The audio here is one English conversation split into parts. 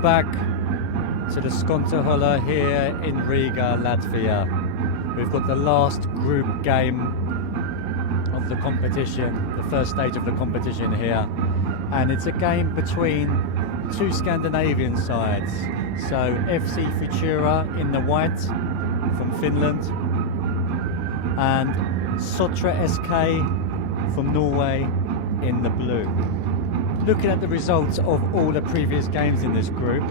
Welcome back to the Skonto here in Riga, Latvia. We've got the last group game of the competition, the first stage of the competition here. And it's a game between two Scandinavian sides. So FC Futura in the white from Finland and Sotra SK from Norway in the blue. Looking at the results of all the previous games in this group,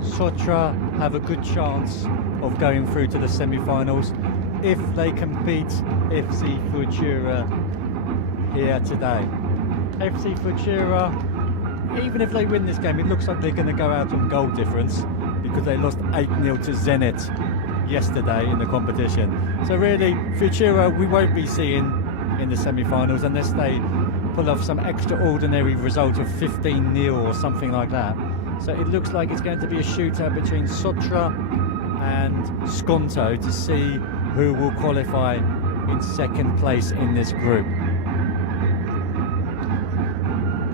Sotra have a good chance of going through to the semi-finals if they can beat FC Futura here today. FC Futura, even if they win this game, it looks like they're going to go out on goal difference because they lost 8-0 to Zenit yesterday in the competition. So really, Futura we won't be seeing in the semi-finals unless they pull off some extraordinary result of 15-0 or something like that. So it looks like it's going to be a shootout between Sotra and Skonto to see who will qualify in second place in this group.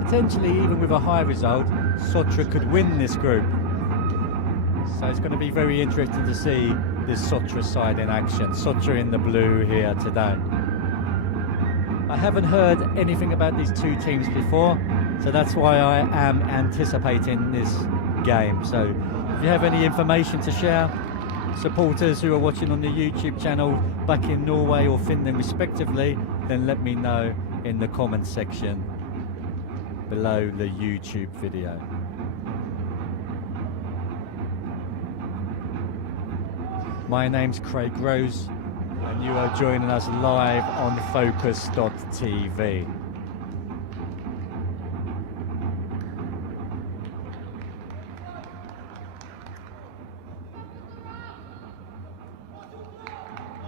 Potentially, even with a high result, Sotra could win this group. So it's going to be very interesting to see this Sotra side in action. Sotra in the blue here today. I haven't heard anything about these two teams before, so that's why I am anticipating this game. So if you have any information to share, supporters who are watching on the YouTube channel back in Norway or Finland respectively, then let me know in the comment section below the YouTube video. My name's Craig Rose and you are joining us live on Focus.tv.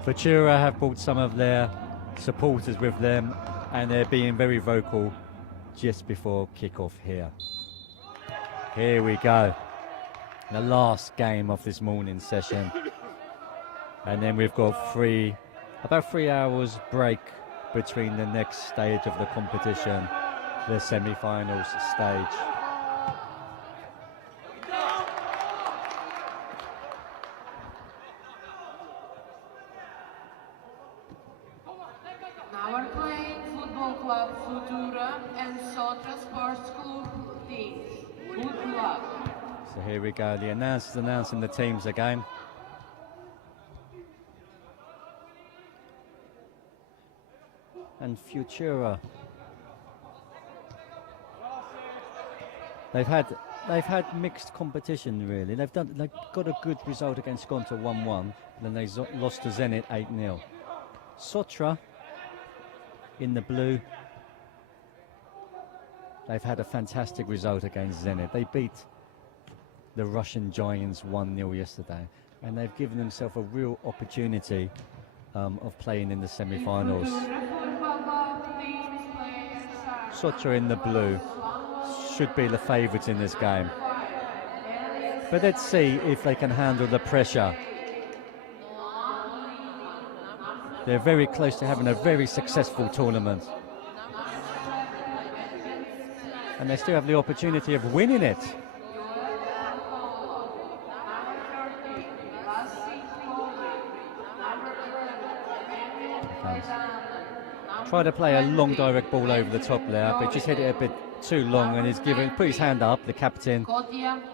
Futura have brought some of their supporters with them and they're being very vocal just before kick-off here. Here we go. The last game of this morning session. And then we've got about 3 hours break between the next stage of the competition, the semi-finals stage. Now we're playing Football Club Futura and Sotra Sports Club teams. Good luck. So here we go, the announcers announcing the teams again. And Futura, they've had mixed competition really. They've got a good result against Skonto 1-1, then they lost to Zenit 8-0. Sotra in the blue, they've had a fantastic result against Zenit. They beat the Russian Giants 1-0 yesterday, and they've given themselves a real opportunity of playing in the semi-finals. Sotra in the blue should be the favourites in this game. But let's see if they can handle the pressure. They're very close to having a very successful tournament. And they still have the opportunity of winning it. Try to play a long direct ball over the top there, but just hit it a bit too long, and he's put his hand up, the captain,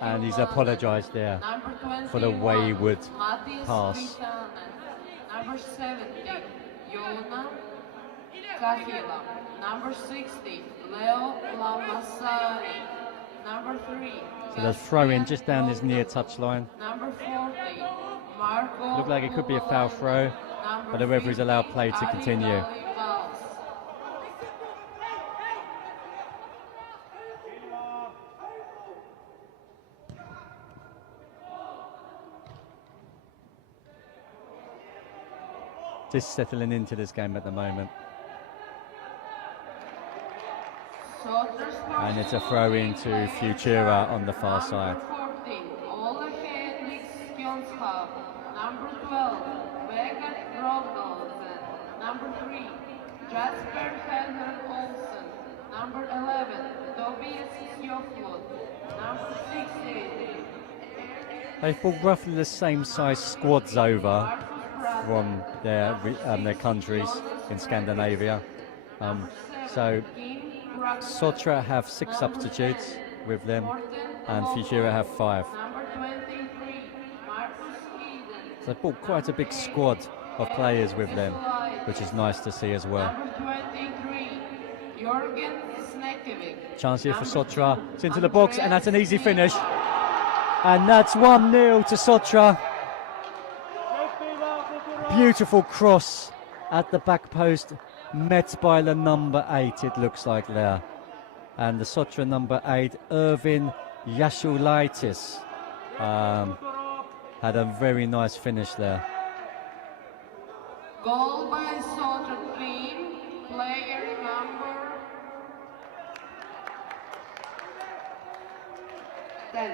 and he's apologised there for the wayward pass. Number 70, Yona Kahila. Number 60, Leo Lamasari. Number 3. So they're throwing just down this near touchline. Number 40, Marco. Looked like it could be a foul throw, but the referee's allowed play to continue. Just settling into this game at the moment. And it's a throw into Futura on the far side. Number 12, Vegard Roldolsen. Number 3, Jasper Henrik Olsen. Number 11, Tobias Sjoflot. Number 16, They've brought roughly the same size squads over from their countries in Scandinavia. So Sotra have 6 substitutes with them, and Futura have 5. Number 23, Marcus Eden. So they've brought quite a big squad of players with them, which is nice to see as well. Number 23, Jorgen Snekovic. Chance here for Sotra. It's into the box, and that's an easy finish. And that's 1-0 to Sotra. Beautiful cross at the back post, met by the number 8, it looks like there. And the Sotra number 8, Irvin Yashulaitis, had a very nice finish there. Goal by Sotra team, player number 10.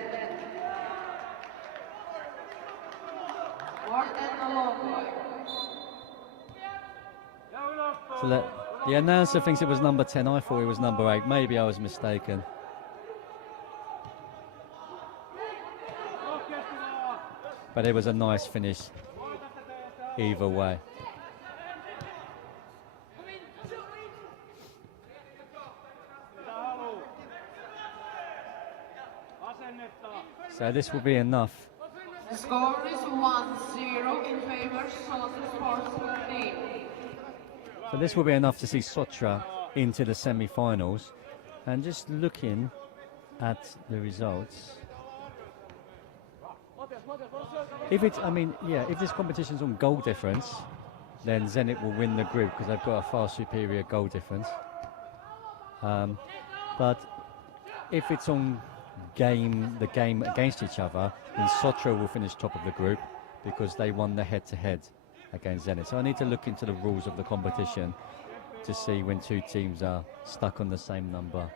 Morten Olokoy. So the announcer thinks it was number 10. I thought it was number 8. Maybe I was mistaken. But it was a nice finish either way. So this will be enough. The score is 1-0 in favor Sotra Sports Club team. So this will be enough to see Sotra into the semi-finals. And just looking at the results, if this competition's on goal difference, then Zenit will win the group because they've got a far superior goal difference. But if it's on the game against each other, then Sotra will finish top of the group because they won the head-to-head against Zenit. So I need to look into the rules of the competition to see when 2 teams are stuck on the same number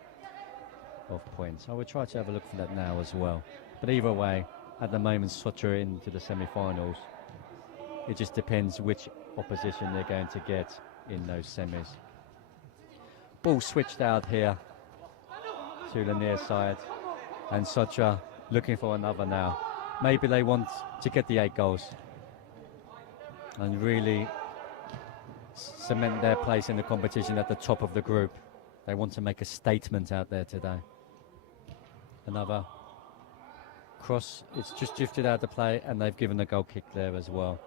of points. I will try to have a look for that now as well. But either way, at the moment, Sotra into the semi-finals. It just depends which opposition they're going to get in those semis. Ball switched out here to the near side, and Sotra looking for another now. Maybe they want to get the 8 goals and really cement their place in the competition at the top of the group. They want to make a statement out there today. Another cross, it's just drifted out to play, and they've given a goal kick there as well.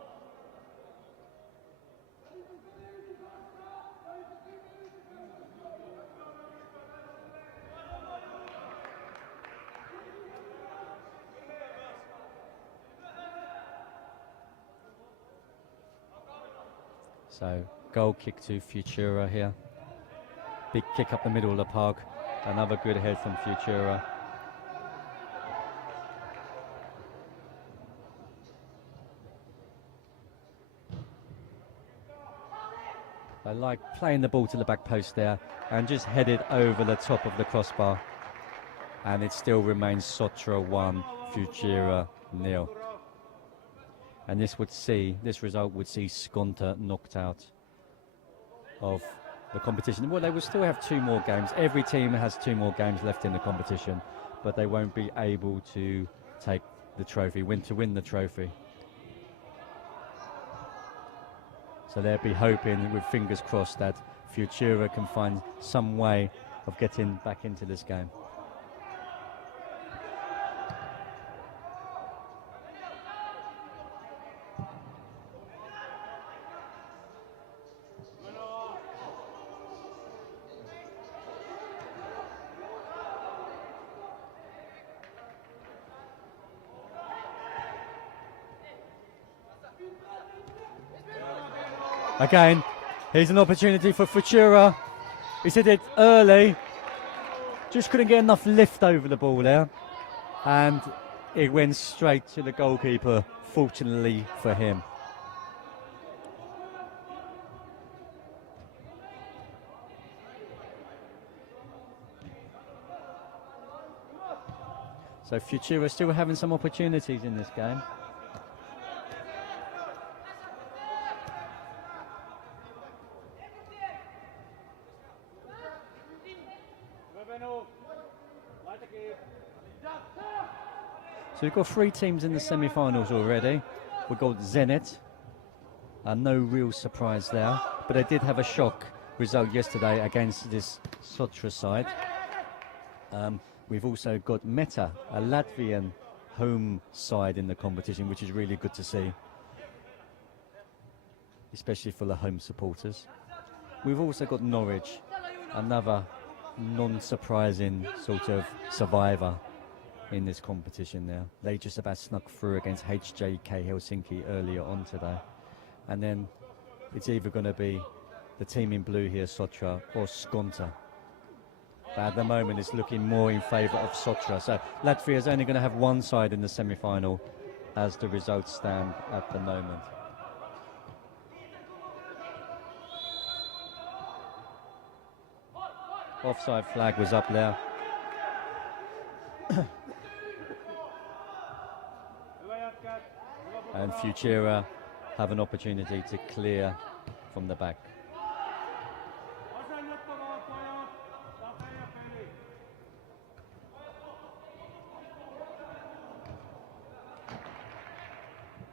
So goal kick to Futura here. Big kick up the middle of the park. Another good head from Futura. I like playing the ball to the back post there and just headed over the top of the crossbar. And it still remains Sotra 1, Futura 0. And this result would see Skonta knocked out of the competition. Well, they will still have 2 more games. Every team has 2 more games left in the competition, but they won't be able to take the trophy, win the trophy. So they'll be hoping, with fingers crossed, that Futura can find some way of getting back into this game. Again, here's an opportunity for Futura. He hit it early, just couldn't get enough lift over the ball there, and it went straight to the goalkeeper, fortunately for him. So Futura still having some opportunities in this game. So we've got 3 teams in the semi-finals already. We've got Zenit. No real surprise there, but they did have a shock result yesterday against this Sotra side. We've also got Meta, a Latvian home side in the competition, which is really good to see, especially for the home supporters. We've also got Norwich, another non-surprising sort of survivor in this competition now. They just about snuck through against HJK Helsinki earlier on today. And then it's either going to be the team in blue here, Sotra, or Skonto. But at the moment it's looking more in favour of Sotra. So Latvia is only going to have one side in the semi-final as the results stand at the moment. Offside flag was up there. And Futura have an opportunity to clear from the back.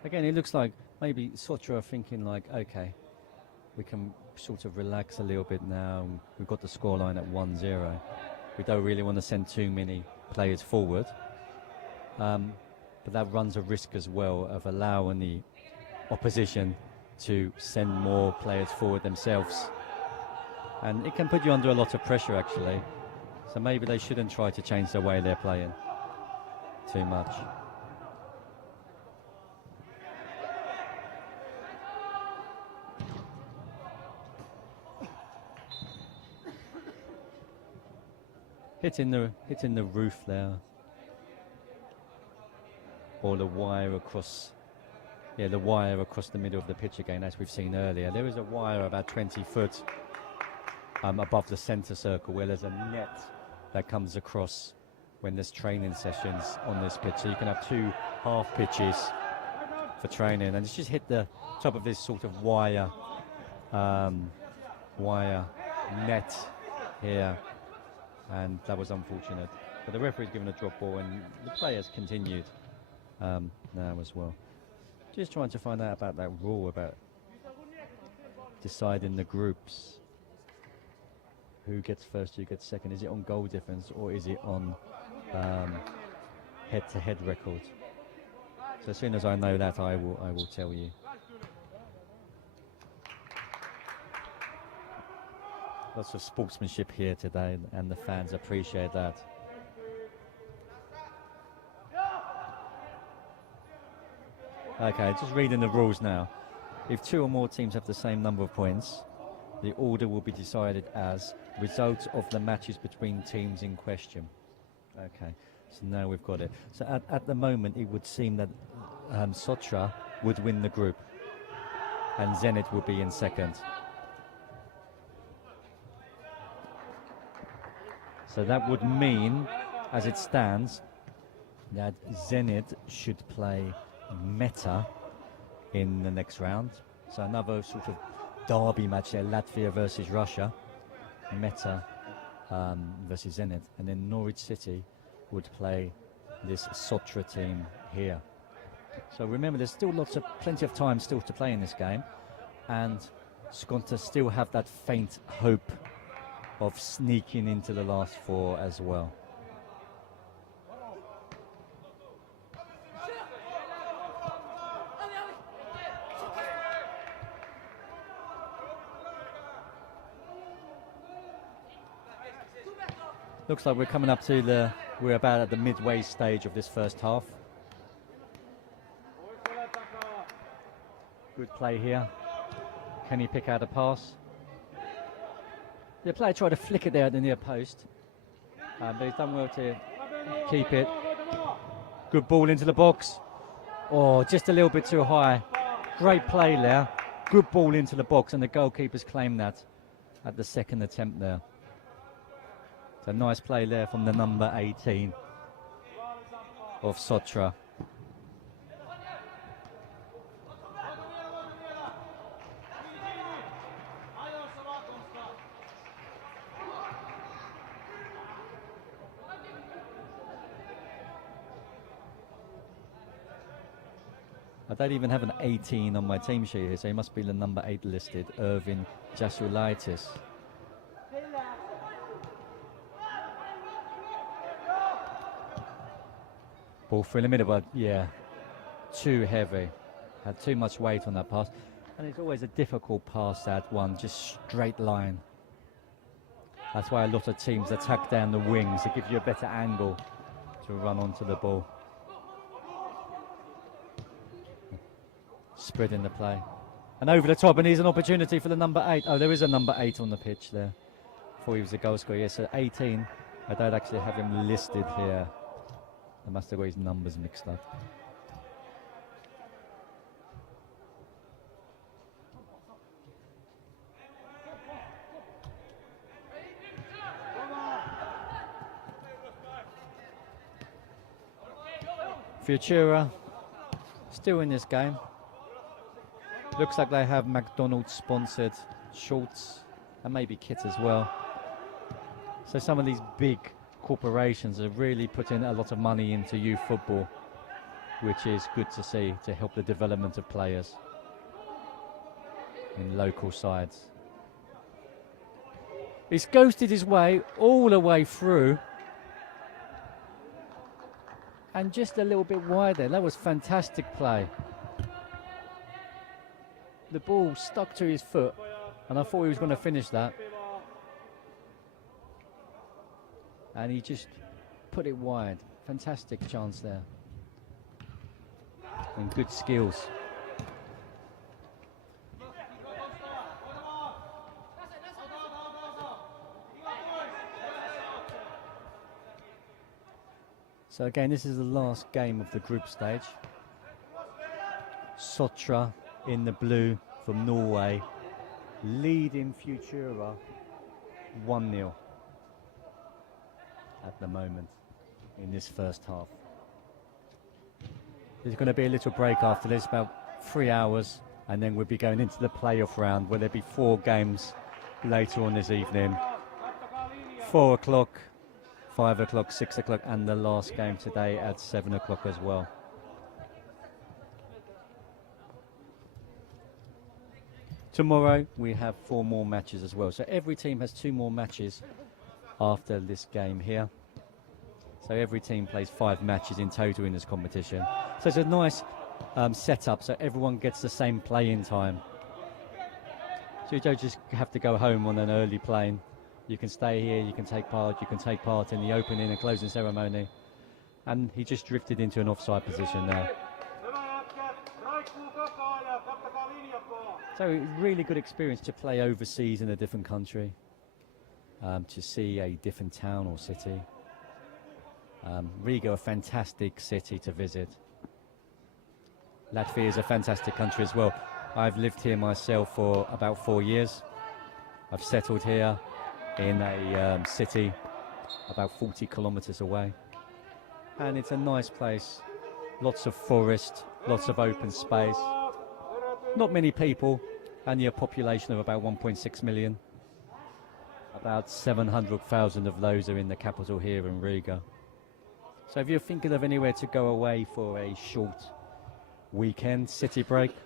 Again, it looks like maybe Sotra are thinking like, okay, we can sort of relax a little bit now. We've got the scoreline at 1-0. We don't really want to send too many players forward. But that runs a risk as well of allowing the opposition to send more players forward themselves. And it can put you under a lot of pressure, actually. So maybe they shouldn't try to change the way they're playing too much. Hitting the roof there. Or the wire across, the wire across the middle of the pitch again, as we've seen earlier. There is a wire about 20 foot above the centre circle where there's a net that comes across when there's training sessions on this pitch. So you can have 2 half pitches for training, and it's just hit the top of this sort of wire net here, and that was unfortunate. But the referee's given a drop ball, and the players continued. Now as well. Just trying to find out about that rule about deciding the groups. Who gets first, who gets second? Is it on goal difference or is it on head-to-head record? So as soon as I know that, I will tell you. Lots of sportsmanship here today, and the fans appreciate that. Okay, just reading the rules now. If 2 or more teams have the same number of points, the order will be decided as results of the matches between teams in question. Okay, so now we've got it. So at the moment, it would seem that Sotra would win the group, and Zenit will be in second. So that would mean, as it stands, that Zenit should play Meta in the next round. So another sort of derby match there, Latvia versus Russia. Meta versus Zenit. And then Norwich City would play this Sotra team here. So remember, there's still plenty of time still to play in this game. And Skonto still have that faint hope of sneaking into the last 4 as well. Looks like we're coming up to we're about at the midway stage of this first half. Good play here. Can he pick out a pass? The player tried to flick it there at the near post, but he's done well to keep it. Good ball into the box. Oh, just a little bit too high. Great play there. Good ball into the box, and the goalkeeper's claimed that at the second attempt there. It's a nice play there from the number 18 of Sotra. I don't even have an 18 on my team sheet here, so he must be the number 8 listed, Irvin Jasulaitis. Ball through in the middle, but yeah, too heavy. Had too much weight on that pass. And it's always a difficult pass, that one, just straight line. That's why a lot of teams attack down the wings. It gives you a better angle to run onto the ball. Spreading the play. And over the top, and here's an opportunity for the number 8. Oh, there is a number 8 on the pitch there. Before he was a goal scorer. Yes, so 18. I don't actually have him listed here. I must have got his numbers mixed up. Futura still in this game. Looks like they have McDonald's sponsored shorts and maybe kits as well. So some of these big corporations are really putting a lot of money into youth football, which is good to see, to help the development of players in local sides. He's ghosted his way all the way through. And just a little bit wider. That was fantastic play. The ball stuck to his foot, and I thought he was going to finish that. And he just put it wide. Fantastic chance there. And good skills. So again, this is the last game of the group stage. Sotra in the blue from Norway, leading Futura 1-0 at the moment in this first half. There's going to be a little break after this, about 3 hours, and then we'll be going into the playoff round where there'll be 4 games later on this evening. 4 o'clock. 5 o'clock, 6 o'clock, and the last game today at 7 o'clock as well. Tomorrow we have 4 more matches as well. So every team has 2 more matches after this game here. So every team plays 5 matches in total in this competition. So it's a nice setup, so everyone gets the same play-in time. So you don't just have to go home on an early plane. You can stay here, you can take part in the opening and closing ceremony. And he just drifted into an offside position now. So really good experience to play overseas in a different country, to see a different town or city. Riga, a fantastic city to visit. Latvia is a fantastic country as well. I've lived here myself for about 4 years. I've settled here in a city about 40 kilometers away, and it's a nice place. Lots of forest, lots of open space, not many people, only a population of about 1.6 million. About 700,000 of those are in the capital here in Riga. So if you're thinking of anywhere to go away for a short weekend city break,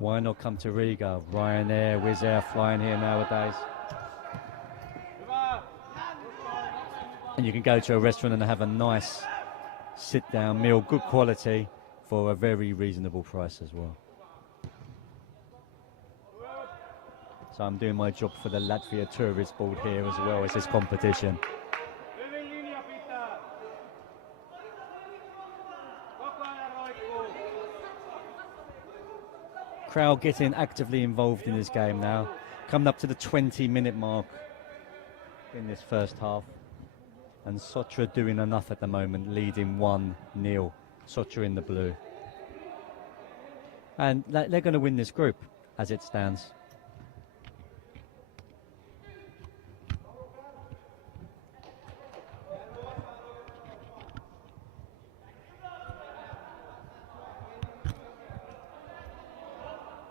why not come to Riga? Ryanair, Wizz Air flying here nowadays. And you can go to a restaurant and have a nice sit-down meal, good quality, for a very reasonable price as well. So I'm doing my job for the Latvia Tourist Board here as well as this competition. Crowd getting actively involved in this game now. Coming up to the 20-minute mark in this first half. And Sotra doing enough at the moment, leading 1-0. Sotra in the blue. And they're going to win this group as it stands.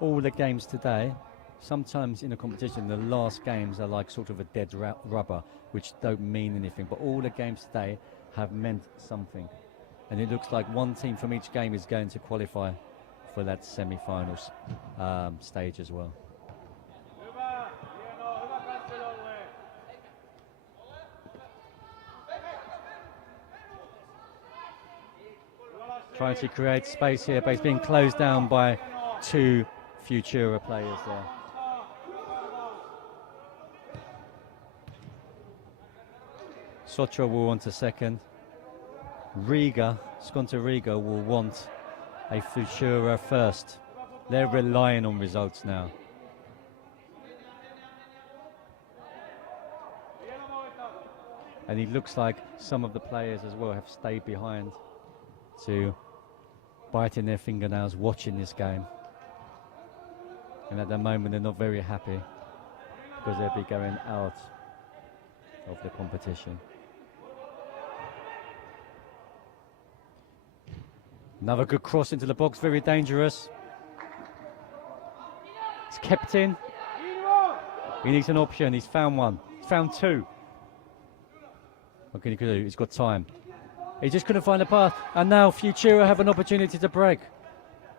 All the games today, sometimes in a competition, the last games are like sort of a dead rubber, which don't mean anything. But all the games today have meant something. And it looks like one team from each game is going to qualify for that semi-finals stage as well. Trying to create space here, but he's being closed down by two Futura players there. Sotra will want a second. Skonto Riga will want a Futura first. They're relying on results now. And it looks like some of the players as well have stayed behind to biting their fingernails watching this game. And at the moment they're not very happy because they'll be going out of the competition. Another good cross into the box, very dangerous. It's kept in. He needs an option, he's found one. He's found two. What can he do? He's got time. He just couldn't find a path. And now Futura have an opportunity to break.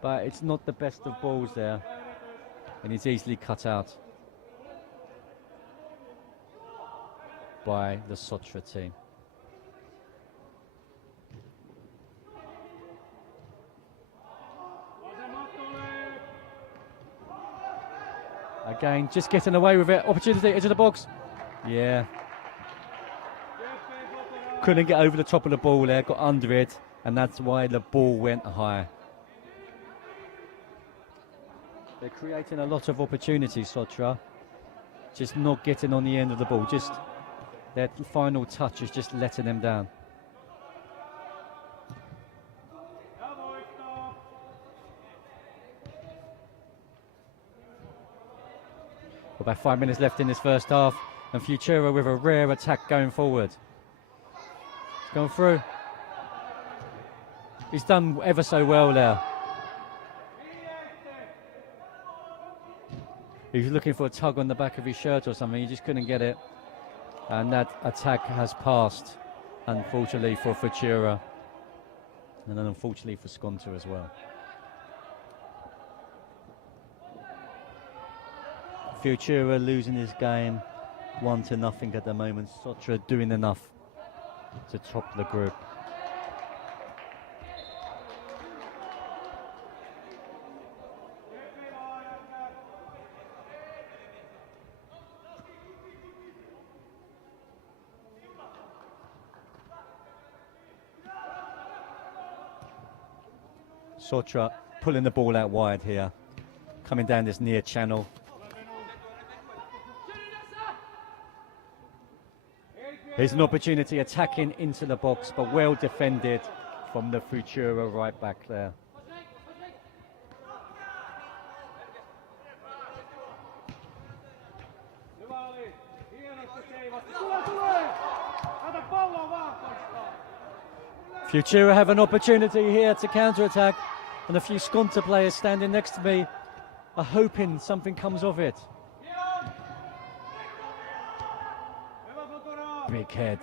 But it's not the best of balls there. And it's easily cut out by the Sotra team. Again, just getting away with it. Opportunity into the box. Yeah. Couldn't get over the top of the ball there, got under it, and that's why the ball went high. They're creating a lot of opportunities, Sotra. Just not getting on the end of the ball. Just their final touch is just letting them down. About 5 minutes left in this first half, and Futura with a rare attack going forward. It's gone through. He's done ever so well there. He was looking for a tug on the back of his shirt or something, he just couldn't get it. And that attack has passed, unfortunately for Futura, and then unfortunately for Skonto as well. Futura losing this game 1-0 at the moment. Sotra doing enough to top the group. Sotra pulling the ball out wide here, coming down this near channel. Here's an opportunity attacking into the box, but well defended from the Futura right back there. Futura have an opportunity here to counter-attack, and a few Skonto players standing next to me are hoping something comes of it. Big head.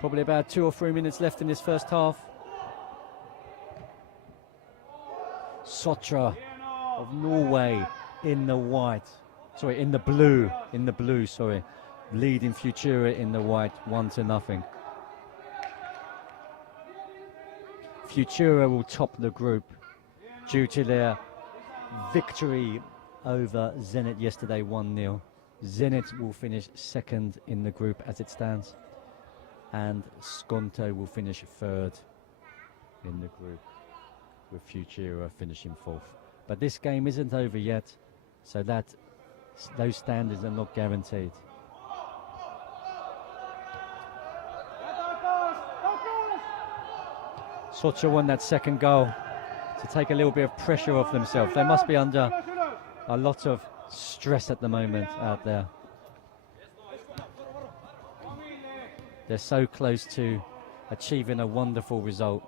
Probably about 2 or 3 minutes left in this first half. Sotra of Norway in the white, sorry, in the blue, sorry, leading Futura in the white 1-0. Futura will top the group due to their victory over Zenit yesterday 1-0. Zenit will finish second in the group as it stands, and Skonto will finish third in the group, with Futura finishing fourth. But this game isn't over yet, so that those standards are not guaranteed. Sotra won that second goal to take a little bit of pressure off themselves. They must be under a lot of stress at the moment out there. They're so close to achieving a wonderful result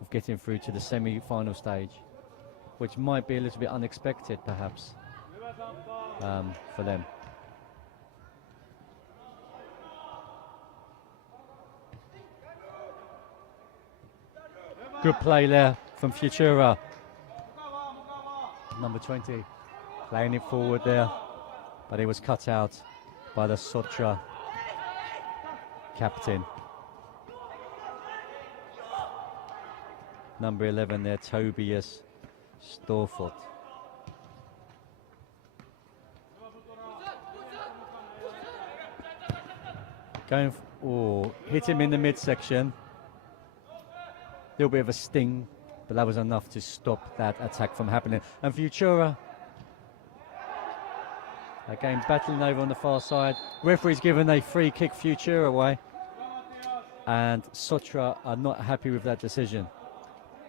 of getting through to the semi-final stage, which might be a little bit unexpected perhaps for them. Good play there from Futura. Number 20 playing it forward there, but he was cut out by the Sotra captain. Number 11 there, Tobias Storford. Going, hit him in the midsection. Little bit of a sting, but that was enough to stop that attack from happening. And Futura, again battling over on the far side. Referee's given a free kick Futura away, and Sotra are not happy with that decision.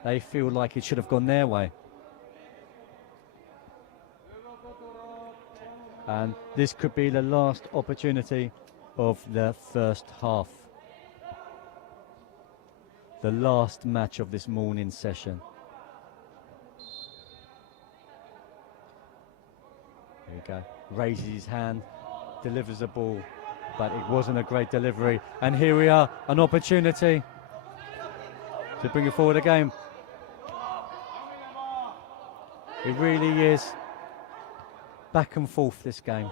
They feel like it should have gone their way. And this could be the last opportunity of the first half. The last match of this morning session. There you go. Raises his hand, delivers the ball, but it wasn't a great delivery. And here we are, an opportunity to bring it forward again. It really is back and forth, this game.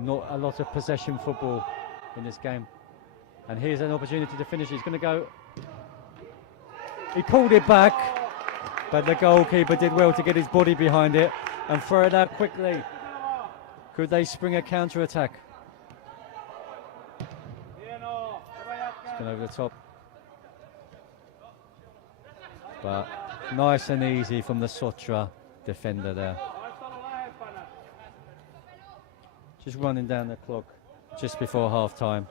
Not a lot of possession football in this game. And here's an opportunity to finish. He's going to go. He pulled it back, but the goalkeeper did well to get his body behind it and throw it out quickly. Could they spring a counter-attack? It's gone over the top. But nice and easy from the Sotra defender there. Just running down the clock just before half-time.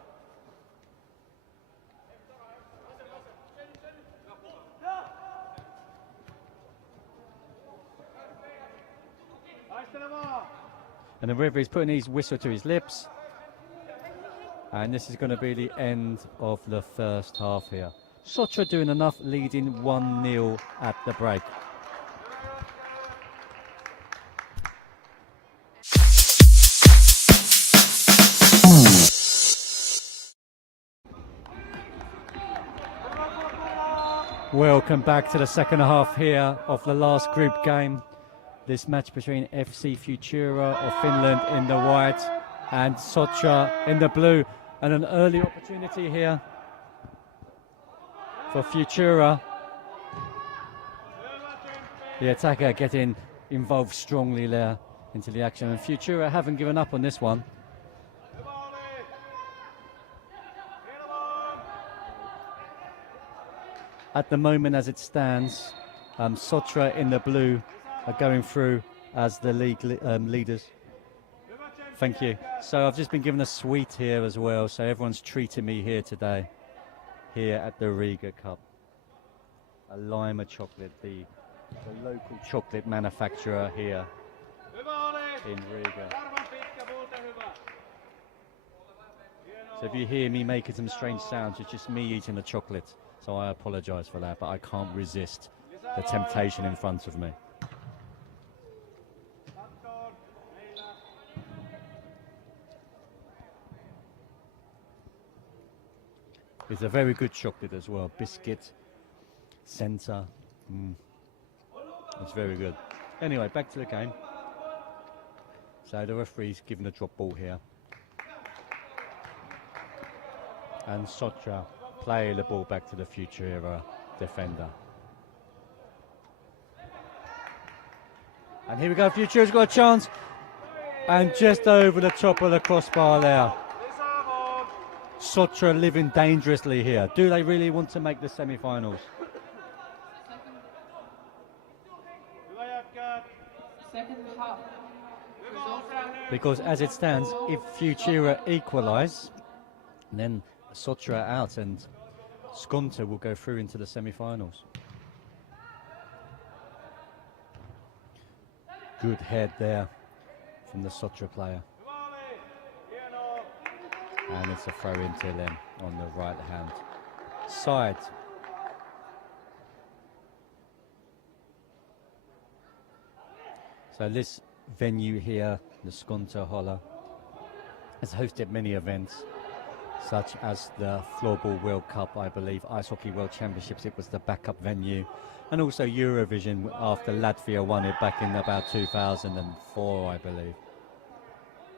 And the referee's putting his whistle to his lips. And this is going to be the end of the first half here. Sotra doing enough, leading 1-0 at the break. Welcome back to the second half here of the last group game. This match between FC Futura of Finland in the white and Sotra in the blue. And an early opportunity here for Futura. The attacker getting involved strongly there into the action. And Futura haven't given up on this one. At the moment as it stands, Sotra in the blue are going through as the league leaders. Thank you. So I've just been given a sweet here as well, so everyone's treating me here today, here at the Riga Cup. A Lima chocolate, the local chocolate manufacturer here in Riga. So if you hear me making some strange sounds, it's just me eating the chocolate. So I apologise for that, but I can't resist the temptation in front of me. It's a very good chocolate as well. Biscuit, centre. It's very good. Anyway, back to the game. So the referee's given a drop ball here. And Sotra play the ball back to the Futura defender. And here we go, Futura's got a chance. And just over the top of the crossbar there. Sotra living dangerously here. Do they really want to make the semi-finals? Second half. Because as it stands, if Futura equalise, then Sotra out and Skonto will go through into the semi-finals. Good head there from the Sotra player. And it's a throw into them on the right hand side. So this venue here, the Skonto Holla, has hosted many events. such as the Floorball World Cup, I believe, Ice Hockey World Championships, it was the backup venue, and also Eurovision after Latvia won it back in about 2004, I believe.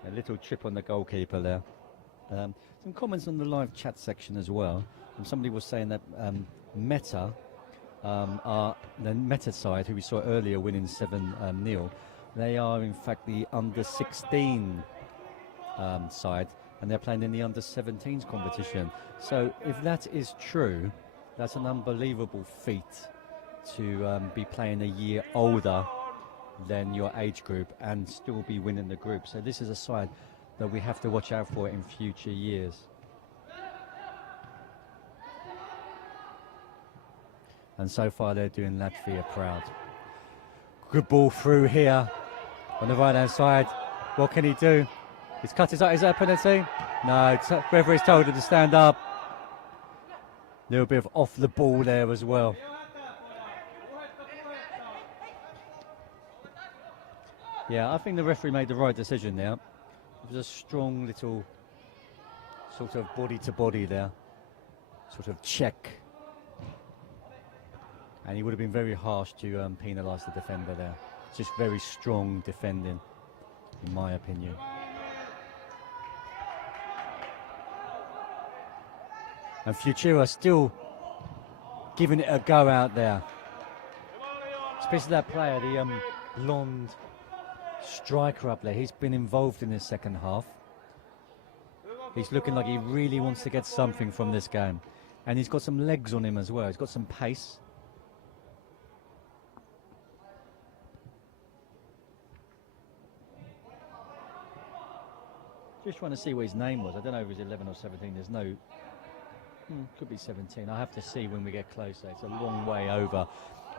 A little chip on the goalkeeper there. Some comments on the live chat section as well. And somebody was saying that Meta, are the Meta side, who we saw earlier winning 7-0, they are in fact the under-16 side, and they're playing in the under-17s competition. So if that is true, that's an unbelievable feat to be playing a year older than your age group and still be winning the group. So this is a side that we have to watch out for in future years. And so far they're doing Latvia proud. Good ball through here on the right hand side. What can he do? He's cut his eye. Is that a penalty? No, referee's told him to stand up. A little bit of off the ball there as well. Yeah, I think the referee made the right decision there. It was a strong little sort of body to body there, sort of check. And he would have been very harsh to penalise the defender there. Just very strong defending, in my opinion. And Futura still giving it a go out there. Especially that player, the blonde striker up there. He's been involved in this second half. He's looking like he really wants to get something from this game. And he's got some legs on him as well. He's got some pace. Just trying to see what his name was. I don't know if it was 11 or 17. There's no... could be 17. I'll have to see when we get closer. It's a long way over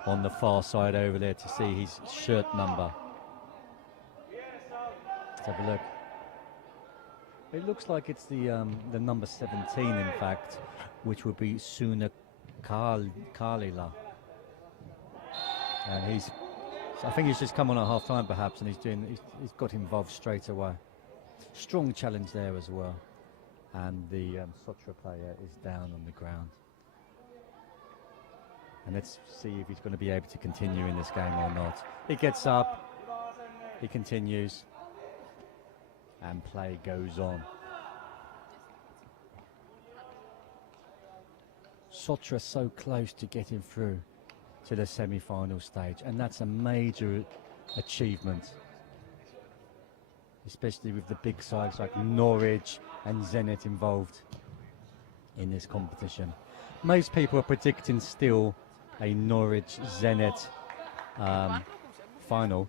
on the far side over there to see his shirt number. Let's have a look. It looks like it's the number 17, in fact, which would be Suna Kalila. And I think he's just come on at half time perhaps, and he's got involved straight away. Strong challenge there as well. And the Sotra player is down on the ground. And let's see if he's going to be able to continue in this game or not. He gets up, he continues, and play goes on. Sotra so close to getting through to the semi-final stage, and that's a major achievement, especially with the big sides like Norwich and Zenit involved in this competition. Most people are predicting still a Norwich-Zenit final,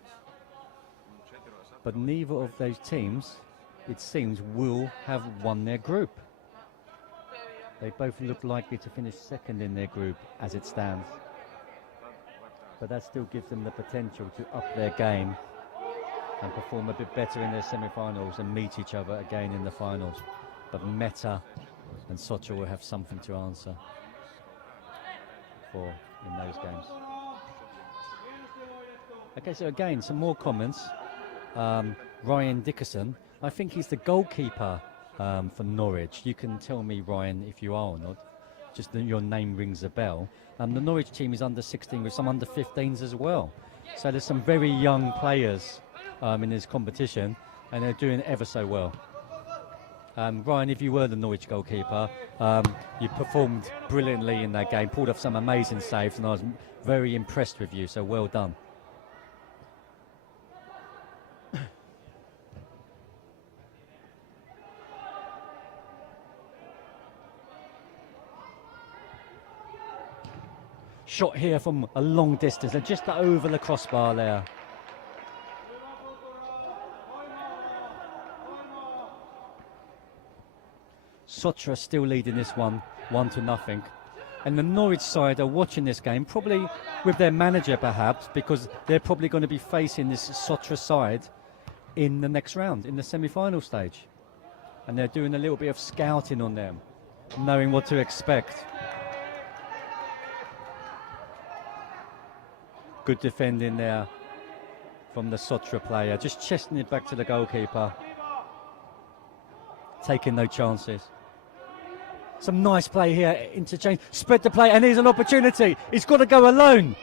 but neither of those teams, it seems, will have won their group. They both look likely to finish second in their group as it stands, but that still gives them the potential to up their game and perform a bit better in their semi-finals and meet each other again in the finals. But Meta and Sotra will have something to answer for in those games. Okay, so again, some more comments. Ryan Dickerson, I think he's the goalkeeper for Norwich. You can tell me, Ryan, if you are or not. Just that your name rings a bell. The Norwich team is under 16 with some under 15s as well. So there's some very young players in this competition, and they're doing ever so well. Ryan, if you were the Norwich goalkeeper, you performed brilliantly in that game, pulled off some amazing saves, and I was very impressed with you, so well done. Shot here from a long distance, and just over the crossbar there. Sotra still leading this one 1-0. And the Norwich side are watching this game, probably with their manager perhaps, because they're probably going to be facing this Sotra side in the next round, in the semi-final stage. And they're doing a little bit of scouting on them, knowing what to expect. Good defending there from the Sotra player, just chesting it back to the goalkeeper, taking no chances. Some nice play here, interchange, spread the play, and here's an opportunity. He's got to go alone.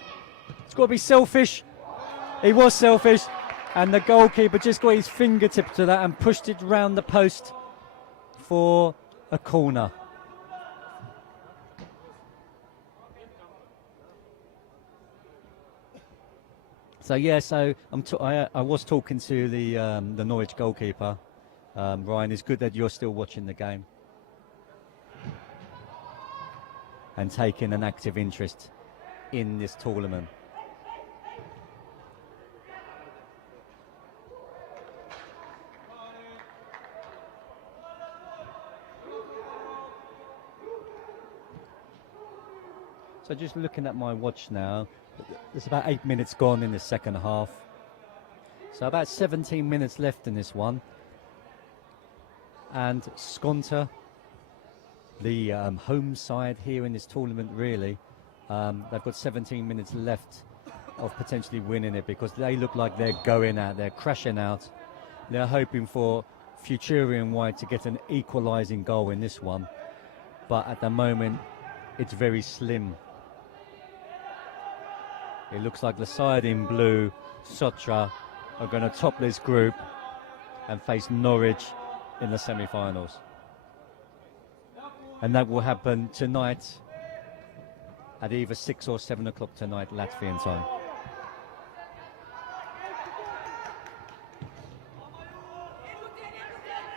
He's got to be selfish. He was selfish, and the goalkeeper just got his fingertip to that and pushed it round the post for a corner. So yeah, so I was talking to the Norwich goalkeeper. Ryan, it's good that you're still watching the game and taking an active interest in this tournament. So just looking at my watch now, there's about 8 minutes gone in the second half. So about 17 minutes left in this one. And Skonto, the home side here in this tournament, really, they've got 17 minutes left of potentially winning it, because they look like they're going out, they're crashing out. They're hoping for Futura and White to get an equalising goal in this one. But at the moment, it's very slim. It looks like the side in blue, Sotra, are going to top this group and face Norwich in the semi-finals. And that will happen tonight at either 6 or 7 o'clock tonight, Latvian time.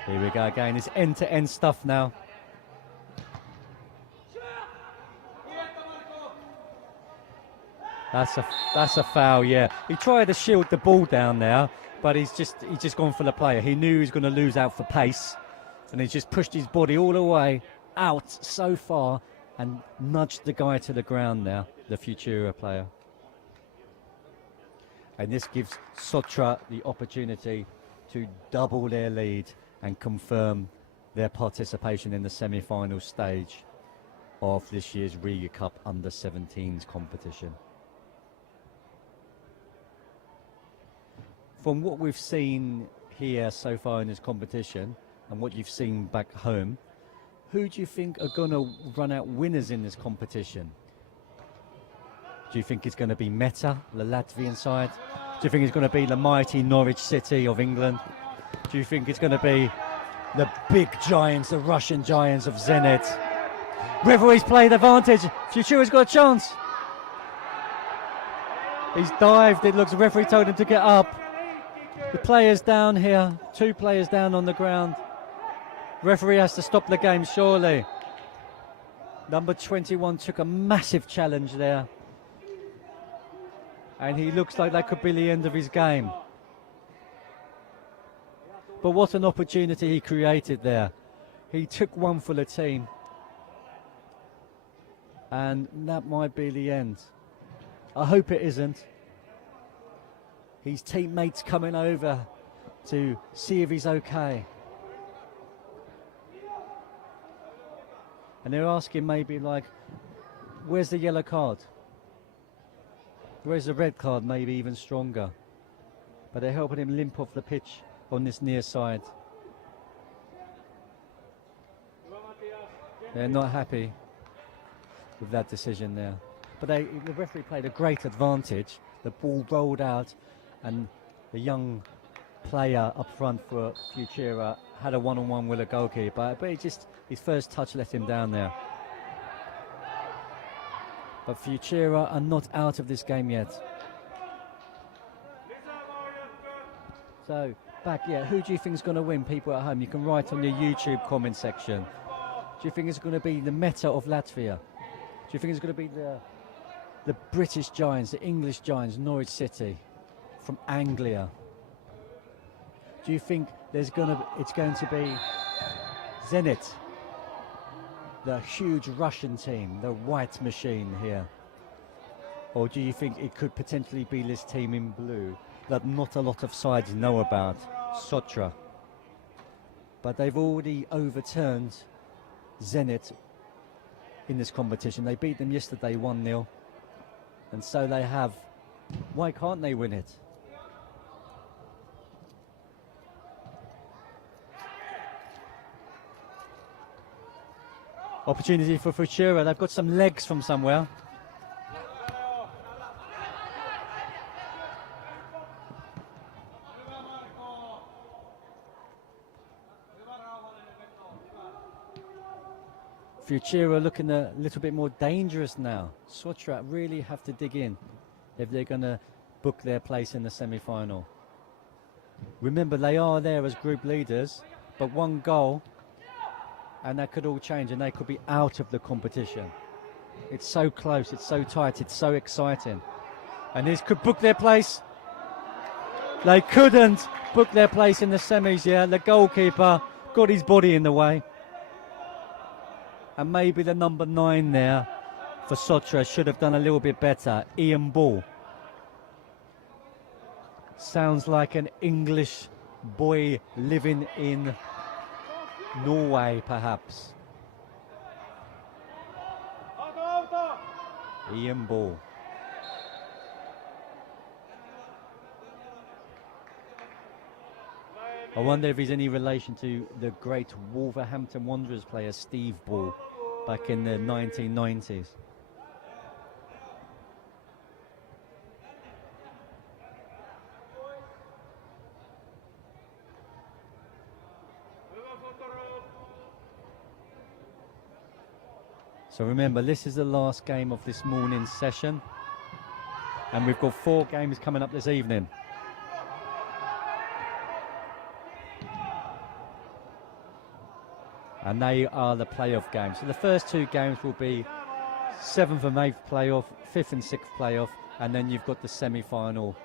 Here we go again. It's end-to-end stuff now. That's a foul, yeah. He tried to shield the ball down there, but he's just gone for the player. He knew he was going to lose out for pace, and he's just pushed his body all the way out so far and nudged the guy to the ground now, the Futura player. And this gives Sotra the opportunity to double their lead and confirm their participation in the semi-final stage of this year's Riga Cup under-17s competition. From what we've seen here so far in this competition and what you've seen back home, who do you think are going to run out winners in this competition? Do you think it's going to be Meta, the Latvian side? Do you think it's going to be the mighty Norwich City of England? Do you think it's going to be the big giants, the Russian giants of Zenit? Referee's played advantage. Futura's got a chance. He's dived. It looks the referee told him to get up. The players down here, 2 players down on the ground. Referee has to stop the game, surely. Number 21 took a massive challenge there. And he looks like that could be the end of his game. But what an opportunity he created there. He took one for the team. And that might be the end. I hope it isn't. His teammates coming over to see if he's okay. And they're asking maybe like, where's the yellow card? Where's the red card? Maybe even stronger. But they're helping him limp off the pitch on this near side. They're not happy with that decision there. But the referee played a great advantage. The ball rolled out, and the young player up front for Futura had a one-on-one with a goalkeeper, but his first touch let him down there. But Futura are not out of this game yet. So, who do you think is going to win? People at home, you can write on your YouTube comment section. Do you think it's going to be the Meta of Latvia? Do you think it's going to be the British Giants, the English Giants, Norwich City from Anglia? Do you think it's going to be Zenit, the huge Russian team, the white machine here? Or do you think it could potentially be this team in blue that not a lot of sides know about, Sotra? But they've already overturned Zenit in this competition. They beat them yesterday 1-0. And so they have. Why can't they win it? Opportunity for Futura. They've got some legs from somewhere. Futura looking a little bit more dangerous now. Sotra really have to dig in if they're going to book their place in the semi-final. Remember, they are there as group leaders, but one goal and that could all change and they could be out of the competition. It's so close, it's so tight, it's so exciting. And this could book their place. They couldn't book their place in the semis, yeah. The goalkeeper got his body in the way. And maybe the number 9 there for Sotra should have done a little bit better. Ian Ball. Sounds like an English boy living in Norway, perhaps. Ian Ball. I wonder if he's any relation to the great Wolverhampton Wanderers player Steve Ball back in the 1990s. So remember, this is the last game of this morning's session, and we've got 4 games coming up this evening. And they are the playoff games. So the first 2 games will be 7th and 8th playoff, 5th and 6th playoff, and then you've got the semi-final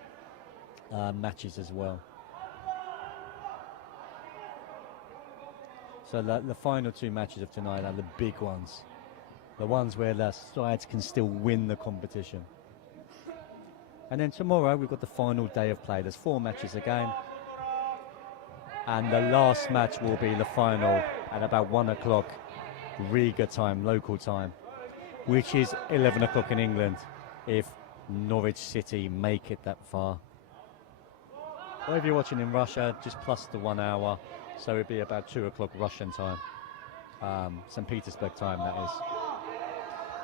matches as well. So the final 2 matches of tonight are the big ones. The ones where the sides can still win the competition. And then tomorrow we've got the final day of play. There's 4 matches a game. And the last match will be the final at about 1 o'clock Riga time, local time, which is 11 o'clock in England if Norwich City make it that far. Or if you're watching in Russia, just plus the 1 hour, so it'd be about 2 o'clock Russian time, St. Petersburg time, that is.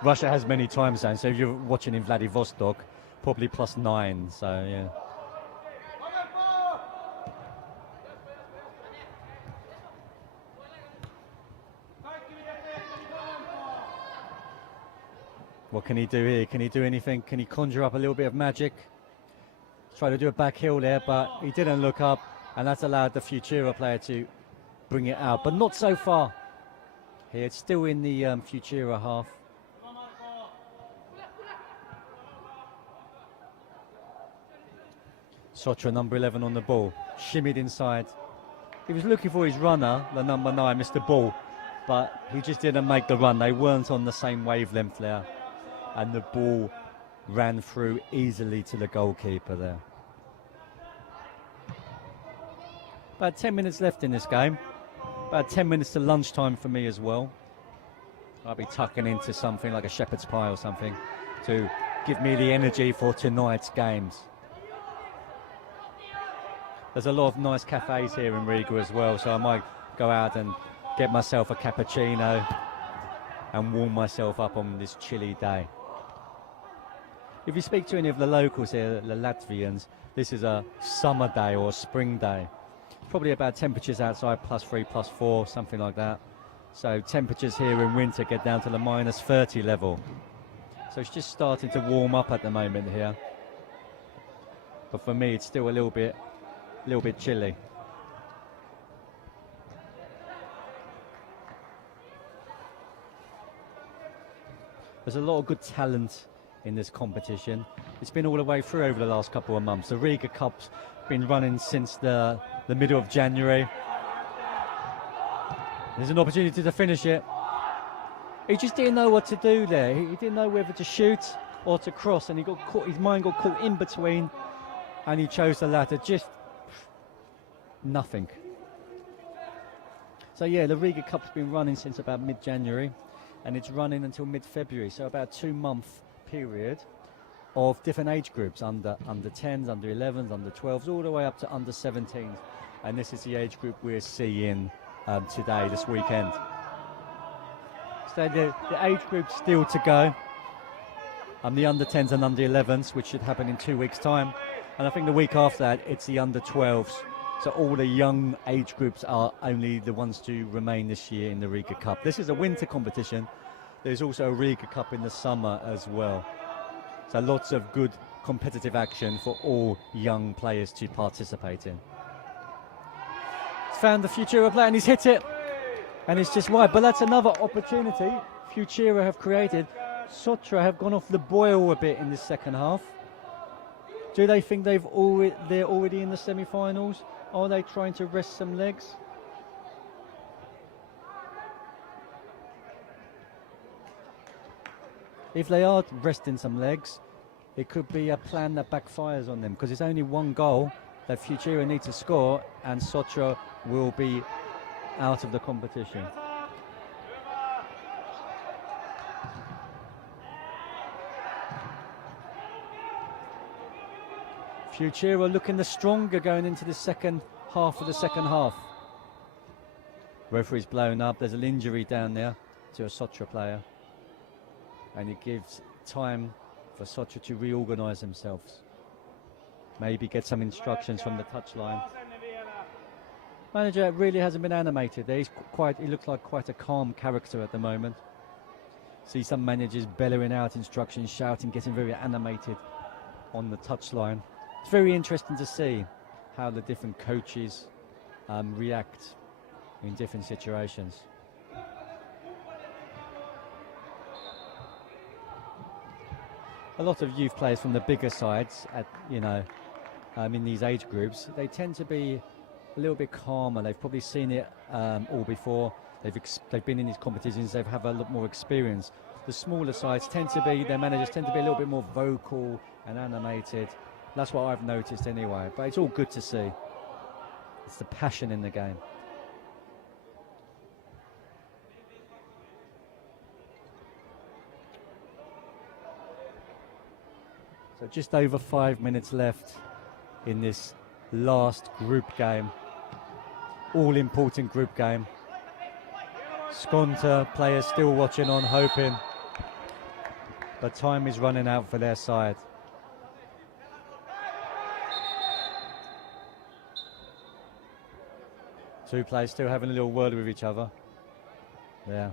Russia has many time zones, so if you're watching in Vladivostok, probably plus 9, so yeah. What can he do here? Can he do anything? Can he conjure up a little bit of magic? Try to do a back heel there, but he didn't look up, and that's allowed the Futura player to bring it out, but not so far. Here, it's still in the Futura half. Sotra, number 11 on the ball, shimmied inside. He was looking for his runner, the number 9, Mr. Ball, but he just didn't make the run. They weren't on the same wavelength there. And the ball ran through easily to the goalkeeper there. About 10 minutes left in this game. About 10 minutes to lunchtime for me as well. I'll be tucking into something like a shepherd's pie or something to give me the energy for tonight's games. There's a lot of nice cafes here in Riga as well, so I might go out and get myself a cappuccino and warm myself up on this chilly day. If you speak to any of the locals here, the Latvians, this is a summer day or a spring day. Probably about temperatures outside +3, +4, something like that. So temperatures here in winter get down to the -30 level. So it's just starting to warm up at the moment here. But for me, it's still a little bit chilly. There's a lot of good talent in this competition. It's been all the way through over the last couple of months. The Riga Cup's been running since the middle of January. There's an opportunity to finish it. He just didn't know what to do there. He didn't know whether to shoot or to cross, and he got caught, his mind got caught in between, and he chose the latter. Just nothing. So yeah, the Riga Cup's been running since about mid-January, and it's running until mid-February, so about 2-month period of different age groups, under 10s, under 11s, under 12s, all the way up to under 17s, and this is the age group we're seeing today, this weekend. So the age group still to go. The under-10s and under-11s, which should happen in 2 weeks' time. And I think the week after that, it's the under-12s. So all the young age groups are only the ones to remain this year in the Riga Cup. This is a winter competition. There's also a Riga Cup in the summer as well. So lots of good competitive action for all young players to participate in. He's found the Futura player and he's hit it. And it's just wide. But that's another opportunity Futura have created. Sotra have gone off the boil a bit in this second half. Do they think they're already in the semi-finals? Are they trying to rest some legs? If they are resting some legs, it could be a plan that backfires on them, because it's only one goal that Futura need to score and Sotra will be out of the competition. Futura looking the stronger going into the second half of the second half. Referee's blown up. There's an injury down there to a Sotra player. And it gives time for Sotra to reorganise themselves. Maybe get some instructions from the touchline. Manager really hasn't been animated there. He looks like quite a calm character at the moment. See some managers bellowing out instructions, shouting, getting very animated on the touchline. It's very interesting to see how the different coaches react in different situations. A lot of youth players from the bigger sides, in these age groups, they tend to be a little bit calmer. They've probably seen it all before. They've been in these competitions. They've have a lot more experience. The smaller sides their managers tend to be a little bit more vocal and animated. That's what I've noticed anyway, but it's all good to see. It's the passion in the game. So just over 5 minutes left in this last group game. All important group game. Skonta players still watching on, hoping. But time is running out for their side. Two players still having a little word with each other. Yeah.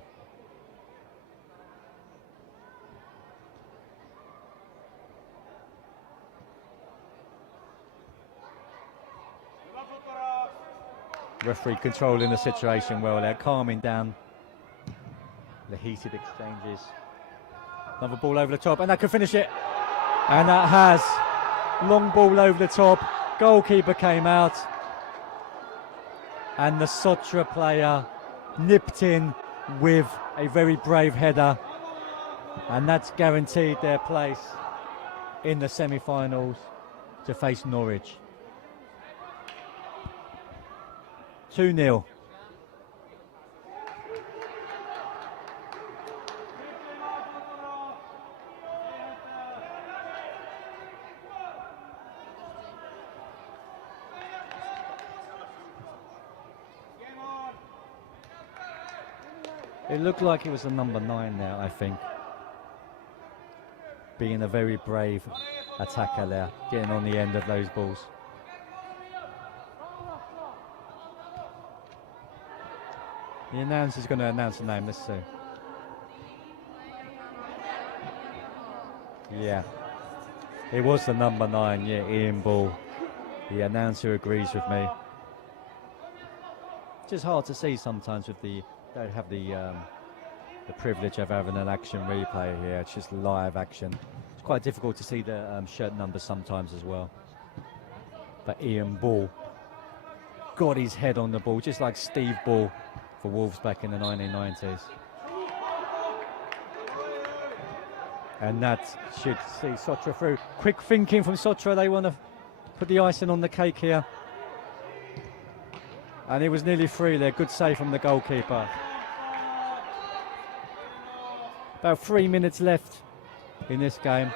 Referee controlling the situation well there, calming down the heated exchanges. Another ball over the top, and that could finish it. And that has. Long ball over the top. Goalkeeper came out. And the Sotra player nipped in with a very brave header. And that's guaranteed their place in the semi-finals to face Norwich. 2-0. It looked like it was the number 9 there, I think. Being a very brave attacker there, getting on the end of those balls. The announcer's going to announce the name, let's see. Yeah, it was the number 9, yeah, Ian Ball. The announcer agrees with me. It's just hard to see sometimes with don't have the privilege of having an action replay here. It's just live action. It's quite difficult to see the shirt numbers sometimes as well. But Ian Ball got his head on the ball, just like Steve Ball for Wolves back in the 1990s. And that should see Sotra through. Quick thinking from Sotra. They want to put the icing on the cake here. And it was nearly free there. Good save from the goalkeeper. About 3 minutes left in this game.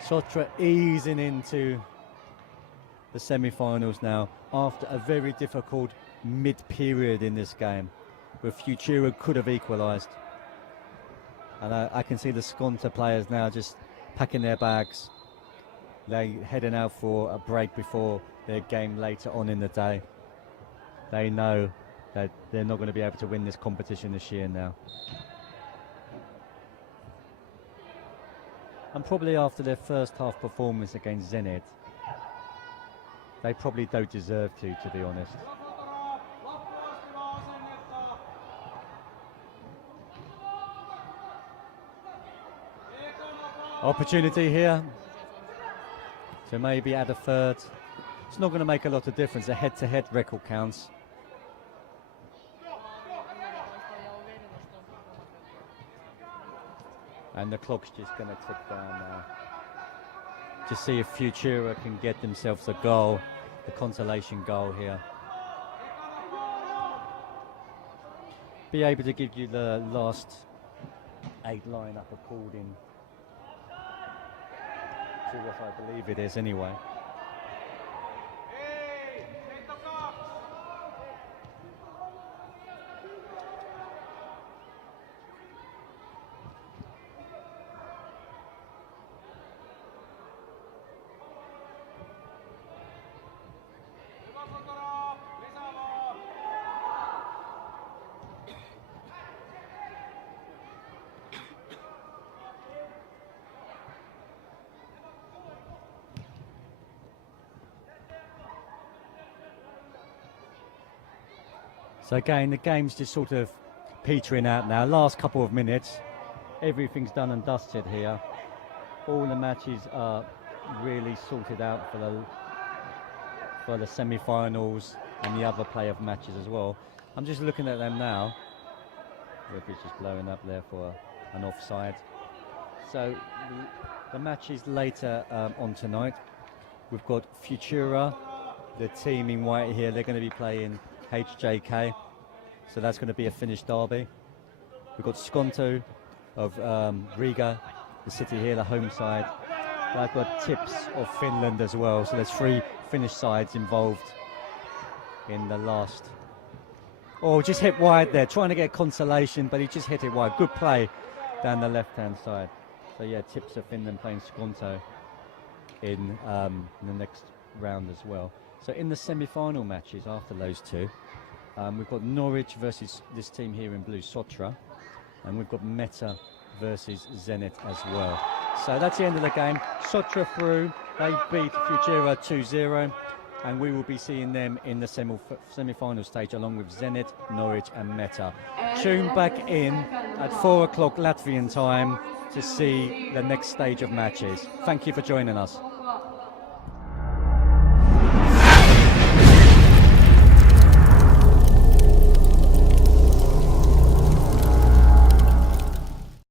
Sotra easing into the semi-finals now after a very difficult mid-period in this game. where Futura could have equalised. And I can see the Skonto players now just packing their bags. They're heading out for a break before their game later on in the day. They know that they're not going to be able to win this competition this year now. And probably after their first half performance against Zenit, they probably don't deserve to be honest. Opportunity here to maybe add a third. It's not going to make a lot of difference. A head-to-head record counts. And the clock's just going to tick down now to see if Futura can get themselves a goal, the consolation goal here. Be able to give you the last 8 lineup according to what I believe it is anyway. So again, the game's just sort of petering out now. Last couple of minutes, everything's done and dusted here. All the matches are really sorted out for the semi-finals and the other playoff matches as well. I'm just looking at them now. Referee's just blowing up there for an offside. So the matches later on tonight. We've got Futura, the team in white here. They're going to be playing HJK, so that's going to be a Finnish derby. We've got Skonto of Riga, the city here, the home side. I've got Tips of Finland as well, so there's 3 Finnish sides involved in the last. Oh, just hit wide there, trying to get consolation, but he just hit it wide. Good play down the left-hand side. So yeah, Tips of Finland playing Skonto in the next round as well. So in the semi-final matches after those 2, we've got Norwich versus this team here in blue, Sotra, and we've got Meta versus Zenit as well. So that's the end of the game. Sotra through, they beat Futura 2-0, and we will be seeing them in the semi-final stage along with Zenit, Norwich and Meta. Tune back in at 4 o'clock Latvian time to see the next stage of matches. Thank you for joining us.